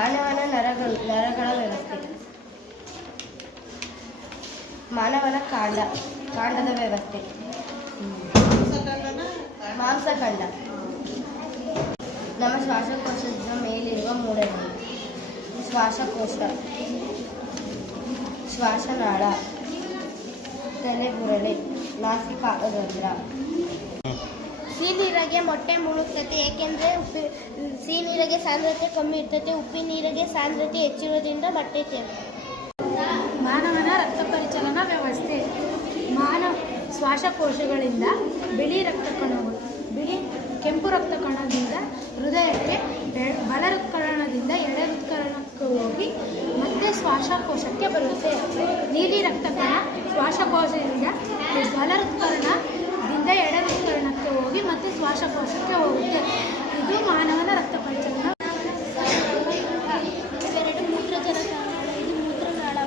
ಮಾನವನ ನರಗಳ ವ್ಯವಸ್ಥೆ. ಮಾನವನ ಕಾಂಡದ ವ್ಯವಸ್ಥೆ. ಮಾಂಸಖಂಡ. ನಮ್ಮ ಶ್ವಾಸಕೋಶದ ಮೇಲಿರುವ ಮೂಳೆಗಳು. ಶ್ವಾಸಕೋಶ, ಶ್ವಾಸನಾಳ, ತಲೆಬುರಳೆ, ನಾಸಿಕಾರಂಧ್ರ. ಸಿಹಿನೀರಿಗೆ ಮೊಟ್ಟೆ ಮುಳುಗ್ತತೆ, ಏಕೆಂದರೆ ಸಿಹಿನೀರಿಗೆ ಸಾಂದ್ರತೆ ಕಮ್ಮಿ ಇರ್ತದೆ. ಉಪ್ಪಿನ ನೀರಿಗೆ ಸಾಂದ್ರತೆ ಹೆಚ್ಚಿರೋದ್ರಿಂದ ಮೊಟ್ಟೆ ತೇವೆ. ಮಾನವನ ರಕ್ತ ಪರಿಚಲನಾ ವ್ಯವಸ್ಥೆ. ಶ್ವಾಸಕೋಶಗಳಿಂದ ಕೆಂಪು ರಕ್ತ ಕಣದಿಂದ ಹೃದಯಕ್ಕೆ, ಬಲ ಹೃತ್ಕರಣದಿಂದ ಎಡ ಹೃತ್ಕರಣಕ್ಕೆ ಹೋಗಿ ಮತ್ತೆ ಶ್ವಾಸಕೋಶಕ್ಕೆ ಬರುತ್ತೆ. ನೀಲಿ ರಕ್ತ ಕಣ ಶ್ವಾಸಕೋಶದಿಂದ ಬಲ ಹೃತ್ಕರಣದಿಂದ ಎಡ ಹೃತ್ಕರಣಕ್ಕೆ ಹೋಗಿ ಮತ್ತೆ ಶ್ವಾಸಕೋಶಕ್ಕೆ ಹೋಗುತ್ತೆ. ಇದು ಮಾನವನ ರಕ್ತ ಪರಿಚಲನ. ಇವೆರಡು ಮೂತ್ರಜನಕಾಂಗಗಳು. ಇದು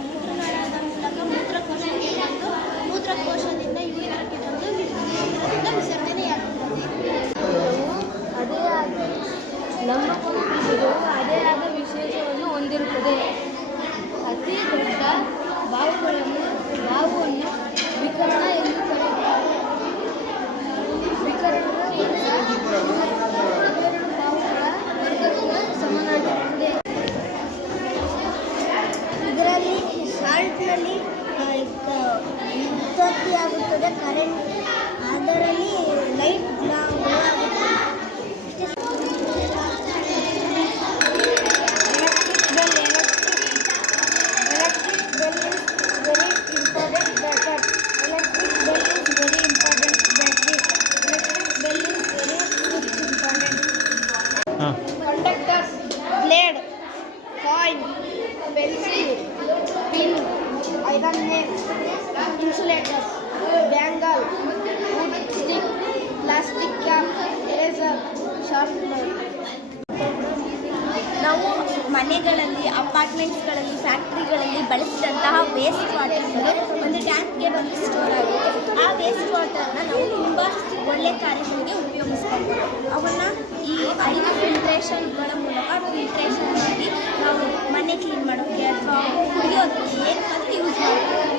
ಮೂತ್ರನಾಳದ ಮೂಲಕ ಮೂತ್ರಕೋಶಕ್ಕೆ ಬಂದು ಮೂತ್ರಕೋಶದಿಂದ ಯೂರಿನಕ್ಕೆ ಬಂದು ವಿಸರ್ಜನೆಯಾಗುತ್ತದೆ. ಅದೇ ಆದ ವಿಶೇಷವನ್ನು ಹೊಂದಿರುತ್ತದೆ. ಅತಿ ದೊಡ್ಡ ಬಾವುವನ್ನು ವಿಕರಣ ಎಂದು ಕರೆಯುತ್ತಾರೆ. ಬಾವುಗಳ ವರ್ಗಕ್ಕೆ ಸಮನಾಗಿರುತ್ತದೆ. ಇದರಲ್ಲಿ ಸಾಲ್ಟ್ನಲ್ಲಿ ಉತ್ಪತ್ತಿಯಾಗುತ್ತದೆ ಕರೆಂಟ್. ಅದರಲ್ಲಿ light conductors, blade, coin, pencil, pin, iron nails, insulators, bangle, wood stick, plastic cap, eraser, sharpener. ನಾವು ಮನೆಗಳಲ್ಲಿ, ಅಪಾರ್ಟ್ಮೆಂಟ್ಸ್ಗಳಲ್ಲಿ, ಫ್ಯಾಕ್ಟ್ರಿಗಳಲ್ಲಿ ಬಳಸಿದಂತಹ ವೇಸ್ಟ್ ವಾಟರ್ಗಳು ಒಂದು ಟ್ಯಾಂಕ್ಗೆ ಬಂದು ಸ್ಟೋರ್ ಆಗುತ್ತೆ. ಆ ವೇಸ್ಟ್ ವಾಟರ್ನ ನಾವು ತುಂಬ ಒಳ್ಳೆ ಕಾರ್ಯಗಳಿಗೆ ಉಪಯೋಗಿಸ್ಕೊಳ್ಬೋದು. ಅವನ್ನು ಈ 5 ಫಿಲ್ಟ್ರೇಷನ್ಗಳ ಮೂಲಕ ಫಿಲ್ಟ್ರೇಷನ್ ಮಾಡಿ ನಾವು ಮನೆ ಕ್ಲೀನ್ ಮಾಡೋಕ್ಕೆ ಅಥವಾ ಕುಡಿಯೋದಕ್ಕೆ ಏನಕ್ಕಾದ್ರೂ ಯೂಸ್ ಮಾಡ್ಬೋದು.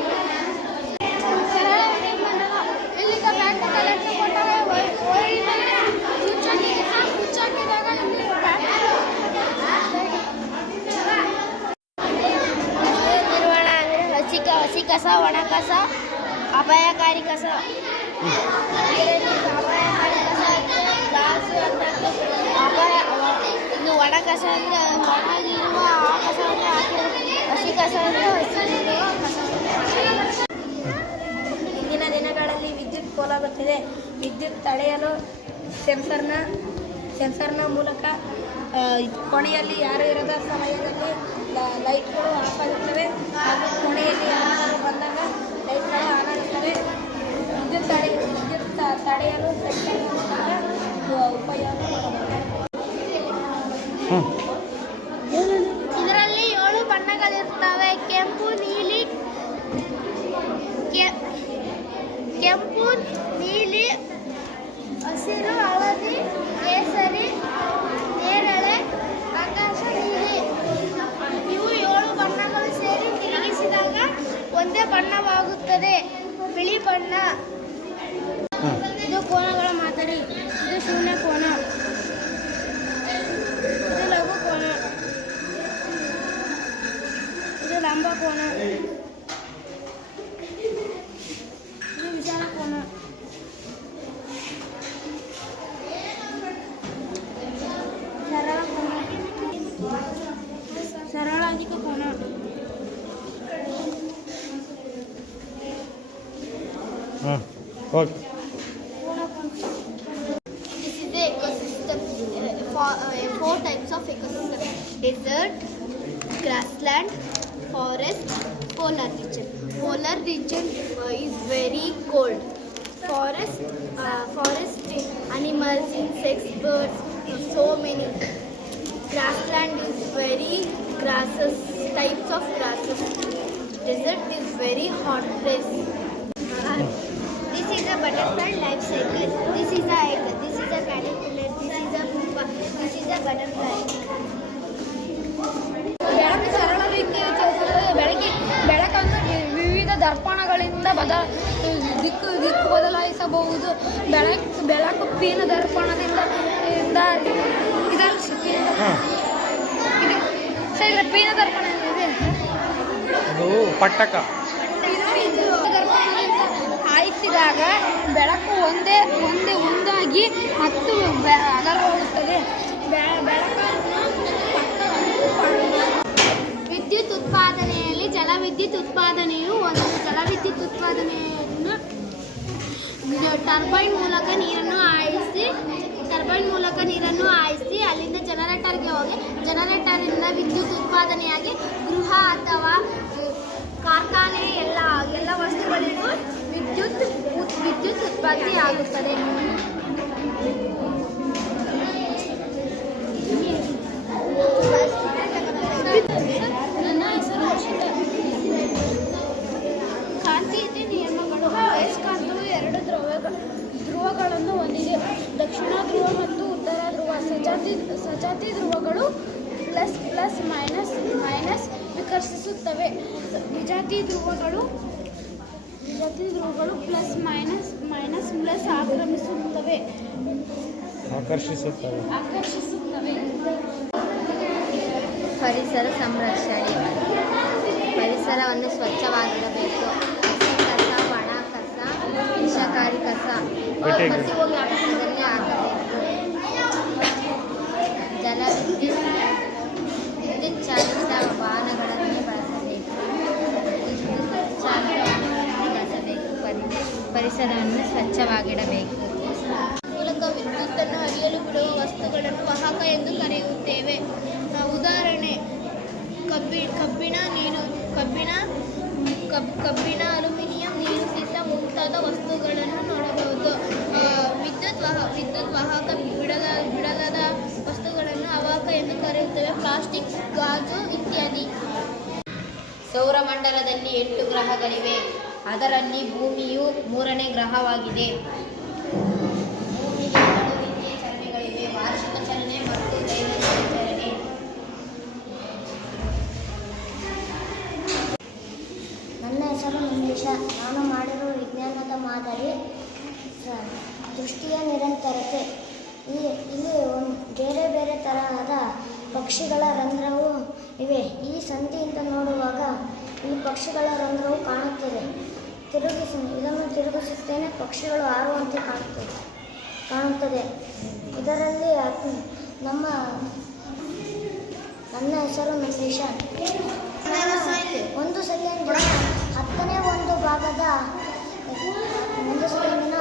ಹಸಿ ಕಸ, ಒಣ ಕಸ, ಅಪಾಯಕಾರಿ ಕಸ. ಇದು ಒಣ ಕಸ ಅಂದರೆ ಒಣಗಿರುವ ಆ ಕಸವನ್ನು ಹಾಕಿರುತ್ತೆ. ಹಸಿ ಕಸ ಅಂದರೆ ಹಸಿರಿರುವ ಕಸ. ಇಂದಿನ ದಿನಗಳಲ್ಲಿ ವಿದ್ಯುತ್ ಪೋಲಾಗುತ್ತಿದೆ. ವಿದ್ಯುತ್ ತಡೆಯಲು ಸೆನ್ಸರ್ನ ಮೂಲಕ ಕೋಣೆಯಲ್ಲಿ ಯಾರು ಇರದ ಸಮಯದಲ್ಲಿ ಲೈಟ್ಗಳು ಆಫ್ ಆಗುತ್ತವೆ ಹಾಗೂ ಕೋಣೆಯಲ್ಲಿ ಯಾರು ಬಂದಾಗ ಲೈಟ್ಗಳು ಆನ್ ಆಗುತ್ತವೆ. ವಿದ್ಯುತ್ ತಡೆಯಲು ಸೆನ್ಸರ್ ಮೂಲಕ ಉಪಯೋಗ ಮಾಡಬಹುದು. ಇದರಲ್ಲಿ 7 ಬಣ್ಣಗಳಿರ್ತವೆ. ಕೆಂಪು, ನೀಲಿ, ಹಸಿರು, ಹಳದಿ, ಕೇಸರಿ, ನೇರಳೆ, ಆಕಾಶ ನೀಲಿ. ಇವು 7 ಬಣ್ಣಗಳು ಸೇರಿ ತಿರುಗಿಸಿದಾಗ ಒಂದೇ ಬಣ್ಣವಾಗುತ್ತದೆ, ಬಿಳಿ ಬಣ್ಣ. ಇದು ಕೋನಗಳ ಮಾದರಿ. ಇದು ಶೂನ್ಯ ಕೋನ, ಇದು ಲಘು ಕೋನ, ಇದು ಲಂಬ ಕೋನ, ಇದು ವಿಶಾಲ ಕೋನ, ಸರಳ ಕೋನ, ಸರಳಾಧಿಕ ಕೋನ. This is the ecosystem. 4 types of ecosystem: desert, grassland, forest, polar region. Polar region is very cold. Forest animals, insects, birds, so many. Grassland is very grasses, types of grasses. Desert is very hot place. This is a butterfly life cycle. This is a egg. This is a caterpillar. This is a pupa. This is a butterfly. ದಿಕ್ಕು ಬದಲಾಯಿಸಬಹುದು. ಬೆಳಕು ಪೀನ ದರ್ಪಣದಿಂದ ಪೀನ ದರ್ಪಣ ಇದೆ ಅದು ಪಟ್ಟಕ. ದರ್ಪಣದಿಂದ ಹಾಯಿಸಿದಾಗ ಬೆಳಕು ಒಂದಾಗಿ ಮತ್ತು ಅಗಲವಾಗುತ್ತದೆ. ವಿದ್ಯುತ್ ಉತ್ಪಾದನೆಯಲ್ಲಿ ಜಲವಿದ್ಯುತ್ ಉತ್ಪಾದನೆಯು ಒಂದು. ಜಲವಿದ್ಯುತ್ ಉತ್ಪಾದನೆಯನ್ನು ಟರ್ಬೈನ್ ಮೂಲಕ ನೀರನ್ನು ಹಾಯಿಸಿ ಅಲ್ಲಿಂದ ಜನರೇಟರ್ಗೆ ಹೋಗಿ ಜನರೇಟರಿಂದ ವಿದ್ಯುತ್ ಉತ್ಪಾದನೆಯಾಗಿ ಗೃಹ ಅಥವಾ ಕಾರ್ಖಾನೆ ಎಲ್ಲ ವಸ್ತುಗಳಿಗೂ ವಿದ್ಯುತ್ ಉತ್ಪತ್ತಿಯಾಗುತ್ತದೆ. ನನ್ನ ಹೆಸರು ಹರ್ಷಿತಾ. ಕಾಂತೀಯ ನಿಯಮಗಳು. ಅಯಸ್ಕಾಂತವು ಎರಡು ಧ್ರುವಗಳನ್ನು ಹೊಂದಿದೆ. ದಕ್ಷಿಣ ಧ್ರುವ ಮತ್ತು ಉತ್ತರ ಧ್ರುವ. ಸಜಾತಿ ಧ್ರುವಗಳು ಪ್ಲಸ್ ಮೈನಸ್ ವಿಕರ್ಷಿಸುತ್ತವೆ. ವಿಜಾತಿ ಧ್ರುವಗಳು ಪ್ಲಸ್ ಆಕರ್ಷಿಸುತ್ತವೆ. ಪರಿಸರ ಸಂರಕ್ಷಣೆ. ಪರಿಸರವನ್ನು ಸ್ವಚ್ಛವಾಗಿಡಬೇಕು. ಹಸಿ ಕಸ, ಒಣ ಕಸ, ವಿಷಕಾರಿ ಕಸ ಪ್ರತಿ ವ್ಯಾಪಕದಲ್ಲಿ ಹಾಕಬೇಕು. ವಿದ್ಯುತ್ ಚಾಲಿತ ವಾಹನಗಳನ್ನು ಬಳಸಬೇಕು. ಪರಿಸರವನ್ನು ಸ್ವಚ್ಛವಾಗಿಡಬೇಕು. ಮೂಲಕ ವಿದ್ಯುತ್ತನ್ನು ಹರಿಯಲು ಬಿಡುವ ವಸ್ತುಗಳನ್ನು ವಾಹಕ ಎಂದು ಕರೆಯುತ್ತೇವೆ. ಉದಾಹರಣೆ ಕಬ್ಬಿಣ, ಅಲ್ಯೂಮಿನಿಯಂ, ನೀರು, ಸೀಸ ಮುಂತಾದ ವಸ್ತುಗಳನ್ನು ನೋಡಬಹುದು. ವಿದ್ಯುತ್ ವಾಹಕ ಬಿಡಲಾದ ವಸ್ತುಗಳನ್ನು ಅವಾಹಕ ಎಂದು ಕರೆಯುತ್ತೇವೆ. ಪ್ಲಾಸ್ಟಿಕ್, ಗಾಜು ಇತ್ಯಾದಿ. ಸೌರಮಂಡಲದಲ್ಲಿ 8 ಗ್ರಹಗಳಿವೆ. ಅದರಲ್ಲಿ ಭೂಮಿಯು 3ನೇ ಗ್ರಹವಾಗಿದೆ. ಭೂಮಿಗೆ 2 ರೀತಿಯ ಚಲನೆಗಳಿವೆ: ವಾರ್ಷಿಕ ಚಲನೆ ಮತ್ತು ದೈನಂದಿನ ಚಲನೆ. ನನ್ನ ಹೆಸರು ನಂದೀಶ. ನಾನು ಮಾಡಿರುವ ವಿಜ್ಞಾನದ ಮಾದರಿ ದೃಷ್ಟಿಯ ನಿರಂತರತೆ. ಇಲ್ಲಿ ಬೇರೆ ಬೇರೆ ತರಹದ ಪಕ್ಷಿಗಳ ರಂಧ್ರವು ಇವೆ. ಈ ಸಂಧಿಯಿಂದ ನೋಡುವಾಗ ಈ ಪಕ್ಷಿಗಳ ರಂಧ್ರವು ಕಾಣುತ್ತದೆ. ಇದನ್ನು ತಿರುಗಿಸುತ್ತೇನೆ, ಪಕ್ಷಿಗಳು ಹಾರುವಂತೆ ಕಾಣುತ್ತದೆ. ಇದರಲ್ಲಿ ನನ್ನ ಹೆಸರು ನಂದೀಶ. 1 ಸೆಕೆಂಡಿನ 10ನೇ ಒಂದು ಭಾಗದ 1 ಸೆಕೆಂಡಿನ